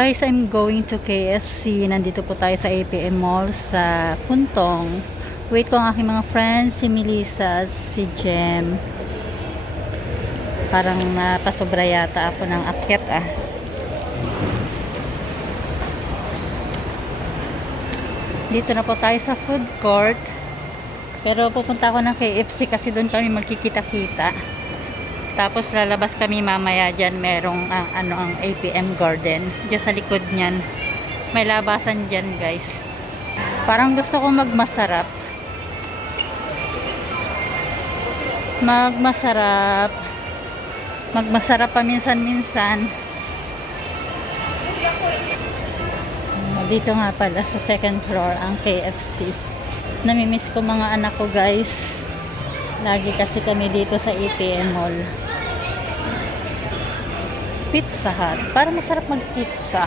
Guys, I'm going to KFC. Nandito po tayo sa APM Mall sa Puntong. Wait ko ang aking mga friends, si Melissa, si Jem. Parang napasobra yata ako ng akyat Dito na po tayo sa food court. Pero pupunta ako ng KFC kasi doon kami magkikita-kita. Tapos lalabas kami mamaya dyan. Merong ang APM Garden. Diyan sa likod niyan. May labasan dyan, guys. Parang gusto ko magmasarap. Magmasarap paminsan-minsan. Dito nga pala sa second floor ang KFC. Namimiss ko mga anak ko, guys. Lagi kasi kami dito sa APM Mall. Pizza Hut. Para masarap mag-pizza.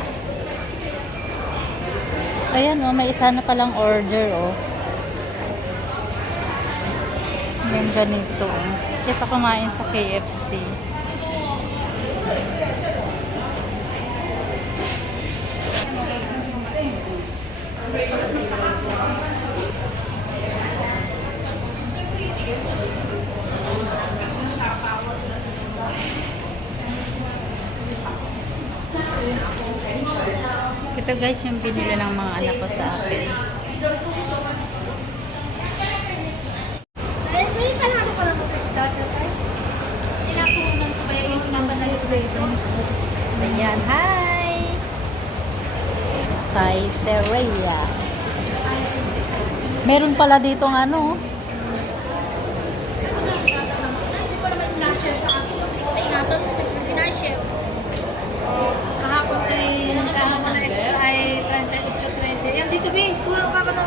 Ayan may isa na palang order Yan ganito Kesa kumain sa KFC. Ito guys yung binili ng mga anak ko sa akin. Ayan, hi! Saizeriya. Meron pala dito ng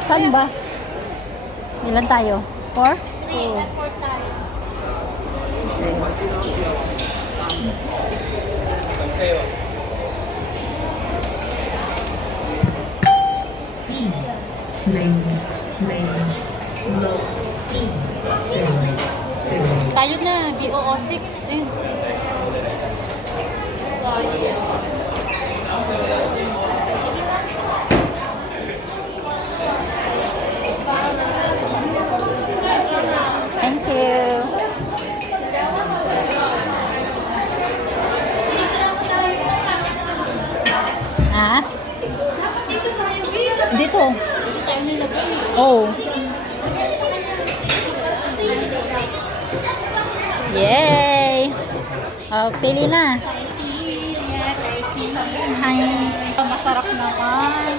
Saan ba? Ilan tayo? 4? 4 tayo. Tayo na, BO06. Thank you. Dito tayo, dito. Oh. Yay! Pili na. Hi. Masarap naman.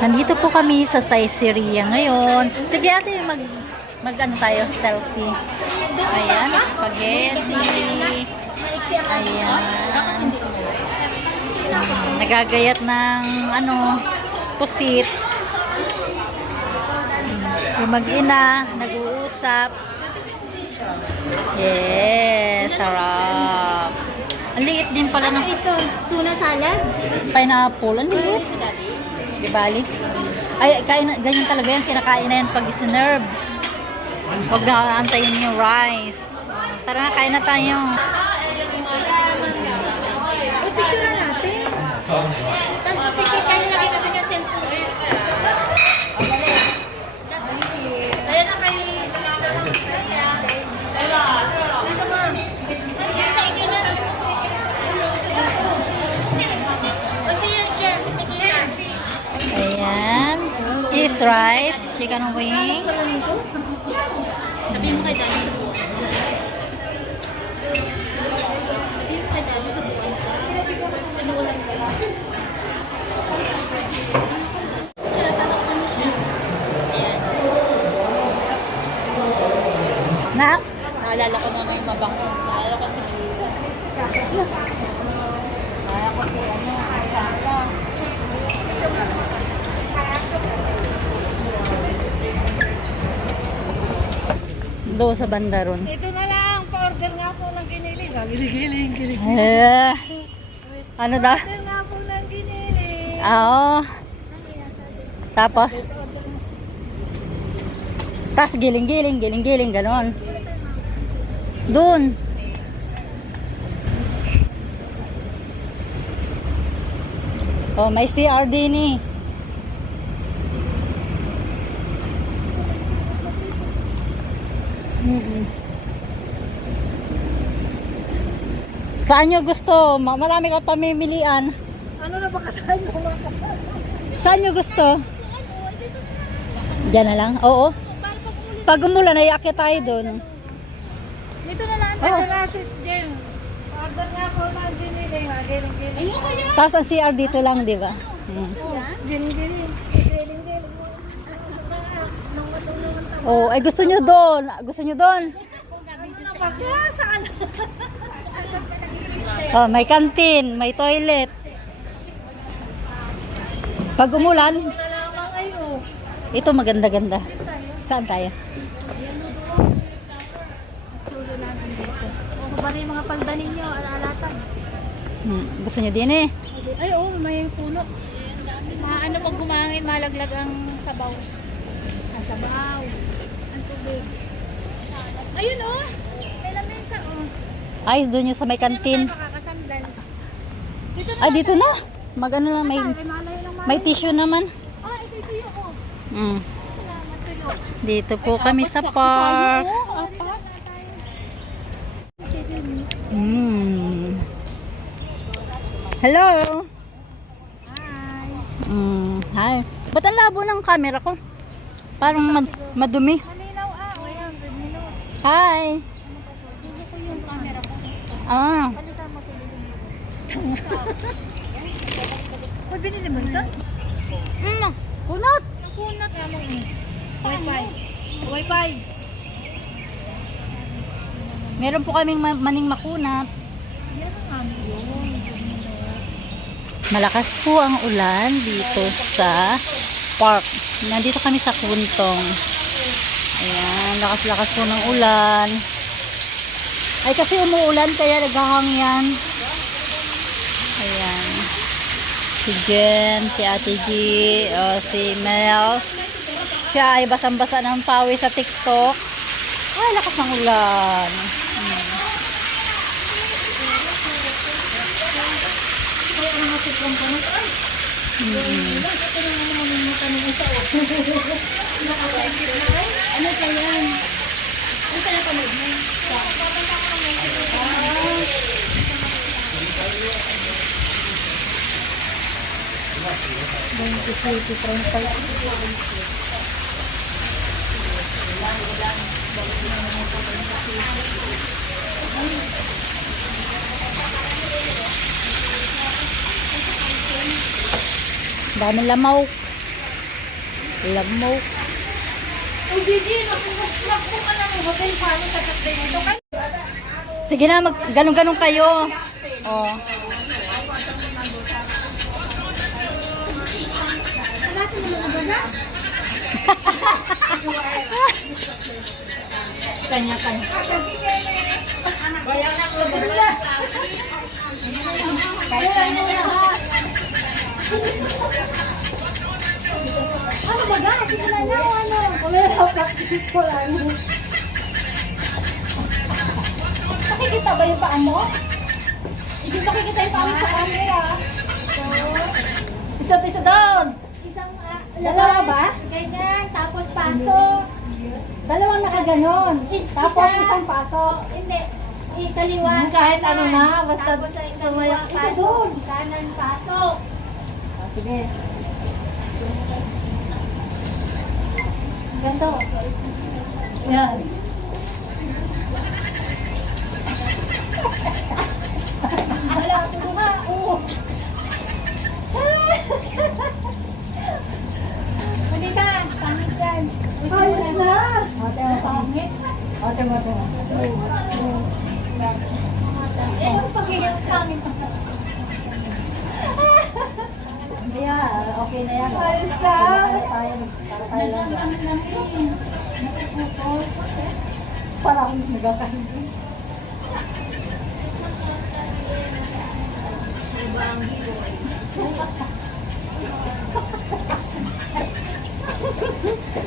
Nandito po kami sa Saizeriya ngayon. Sige ate, mag tayo, selfie. Ayan, spaghetti. Ayan. Nagagayat ng pusit. Yung mag-ina, nag-uusap. Yes, sarap. Ang liit din pala ng ito, tuna salad. Pineapple, ang liit. Di bali? Ay, ganyan talaga yan. Kinakain na yan pag isinerve. Huwag na antayin yung rice. Tara na, kain na tayo. Picture na natin. Tapos picture kayo na ginawa niya cellphone. Ayan na kayo. Dito ma. Sa ikli na. Kasi yan dyan. Ayan. Cheese rice, chicken wing. Sabihin mo kay Daddy sa buwan. Sabihin mo kay Daddy sa buwan. Ano ulan sa buwan? Na? Naalala ko na may mabango. Naalala ko si Melissa. Naalala ko si Santa. Do sa banda ron. Ito na lang, pa-order nga po ng giniling. Giling. Ano da? Order nga po ng giniling. Oo. Tapos? Tas giling-giling, ganon. Doon. Oh, may CR din eh. Saan nyo gusto? Marami ka pamimilian. Ano na ba katayin mo? Saan nyo gusto? Diyan na lang? Oo. Pag umulan, ay akit tayo doon. Dito na lang Oh. tayo rasis, Jem. Order nga po na dinili. Ayun kaya. Tapos ang CR dito lang, di ba? Gini-gini. Oh, ay gusto nyo doon. Gusto nyo doon. Saan? Oh, may kantin, may toilet. Pag umulan, Salamat kayo. ito maganda-ganda. Saan tayo? Sulo natin dito. O kung paano yung mga pagdanin nyo, alatan. Gusto nyo din eh. Ay, oo, may puno. Ano pag gumangin, malaglag ang sabaw. Ang sabaw. Ang tubig. Ayun oh. May lamesa oh. Ay, doon yung sa may kantin. Makakasandal. Dito na. Ay, dito na. Mag-ano lang, may, Malayo ng may tissue naman. Ah, ito yung oh. Mm. Salamat kayo. Dito po kami sa park. Apat. Hello. Hi. Hi. Ba't ang labo ng camera ko? Parang madumi. Malinaw ah. 100 minutes. Hi. Dito ko yung camera ko. Ah. Palitan mo Uy, binili mo ito? Kunot. Nakunat naman eh. Wi-Fi. Wi-Fi. Meron po kaming maning makunat. Yan ang ano yun. Malakas po ang ulan dito sa park. Nandito kami sa Kuntong. Ayan, lakas-lakas po ng ulan. Ay kasi umuulan kaya naghahangyan. Ayan. Si Jen, si Ate G, si Mel. Siya ay basang-basa ng pawis sa TikTok. Ay, lakas ng ulan. Ano ka yan? Ano ka na panood mo? Dami lamaw. Lamaw. Uy, Gigi, nakuha ka na ng hotel paano sa Saturday nito? Sige na, ganun-ganun kayo. Oh. Nasa mo naman ba na? Kanya-kanya. Ano ba ga? Sige na na, ano? Wala na sa practice ko lang. Nakikita ba yung paa mo? Hindi nakikita yung paa mo sa camera. Isa't isa doon. Isang, Dalawa ba? Ganyan, tapos pasok. Dalawang nakaganon. Tapos isang pasok. Hindi. Kaliwa. Kahit ano na, basta Tapos ay tumayak. kaliwa, Isa pasok. doon. Kanan, pasok. Sige. Ganto. Yan. Wala, tulo nga. Oo. Huli ka. Pangit yan. Ayos na. Ate mo pangit. Ate mo. Eh, yung pagiging pangit. Hindi yan. Okay na yan. Ayos na. Para tayo lang. Para akong nagkakain.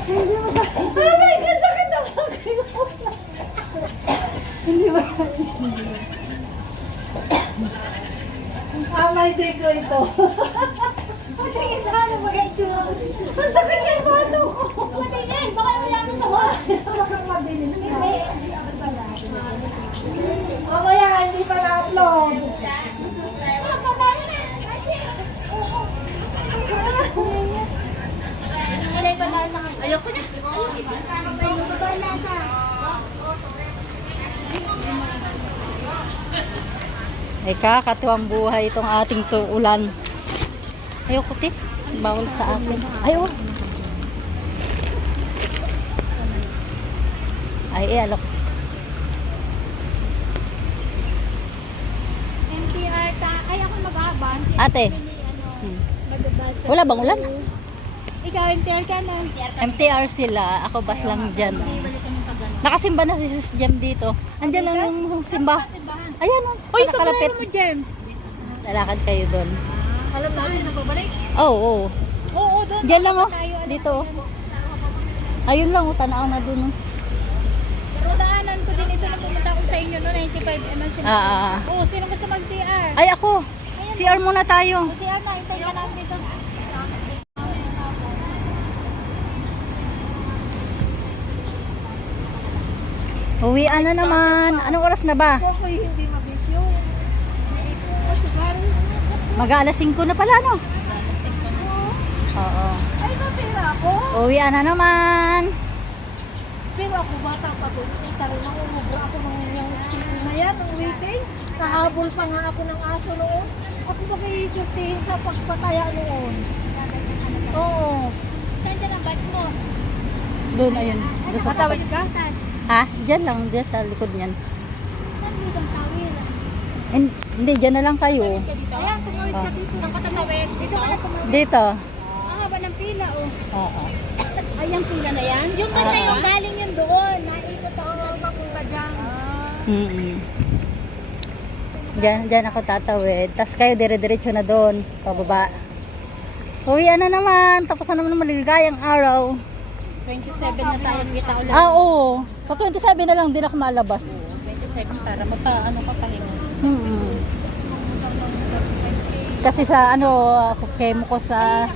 Aray, kasakit na Hindi ba? Amay din ko ito. Patingin na ano mag-itsura. Ang sakit ng bato ko. Patingin, baka wala mo sa bahay. Baka mabilis ka. Mamaya, hindi pa na-upload. Ilay ba lasa? Ayoko na. Ay kakatuwang buhay itong ating ulan. Ayoko, te. Bawal sa akin. Ayaw. Ay, alok. MTR ta. Ay, ako mag-aabang. Ate. Magbabasa. Wala bang ulan? Ikaw, MTR ka na. MTR sila. Ako bas lang dyan. Nakasimba na si Sis Jam dito. Andyan lang yung simba. Ayan o. Uy, Nakakalapit. sobrang mo dyan. Lalakad kayo doon. Alam natin na pabalik. Oo, oo. Oo, doon. Diyan lang oh. Tayo, ano, Dito oh. Ayun lang oh. Tanaw na doon oh. Pero daanan ko din ito na pumunta ako sa inyo no, 95 naman sila. Oo, sino gusto mag-CR? Ay ako. CR muna tayo. CR na, hintay ka namin dito. Uwian na naman. Anong oras na ba? Ako hindi mabisyo. Mag-aalas 5 na pala no? Oo. Ay, matira ako. Uwian na naman. Pero ako bata pa doon. Kita rin ako, mubra ako ng yung skipping na yan, ng waiting. Nahabol pa nga ako ng aso noon. Ako ba kayo isurtihin sa pagpataya noon? Oo. Saan dyan ang bus mo? Doon ayun. Doon sa Matawid tapat. ka? Ha? Diyan lang. Diyan sa likod niyan. Saan dito ang tawid? Hindi, diyan na lang kayo. Ayan, tumawid ka dito. Saan ka tatawid? Dito ka na tumawid. Dito. Ang haba ng pila, oh. Oo. Ay, yung pila na yan? Yung nasa yung galing yun doon. Naikot ako papunta dyan. Diyan ako tatawid. Tapos kayo dire-diretso na doon. Pababa. Uwian na naman. Tapos na naman maligayang araw. 27 na tayo kita ulit. Ah, oo. Sa 27 na lang din ako malabas. 27 para mapa, ka pahinga. Kasi sa kemo ko sa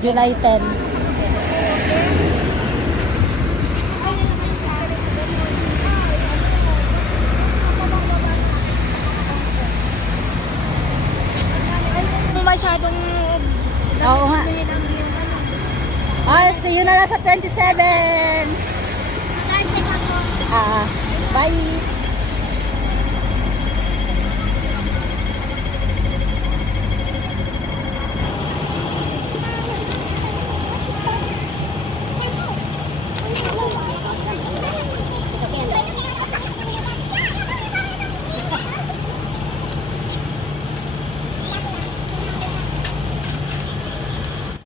July 10. Masyadong Oo nga. Ah, see you na lang sa 27. Bye.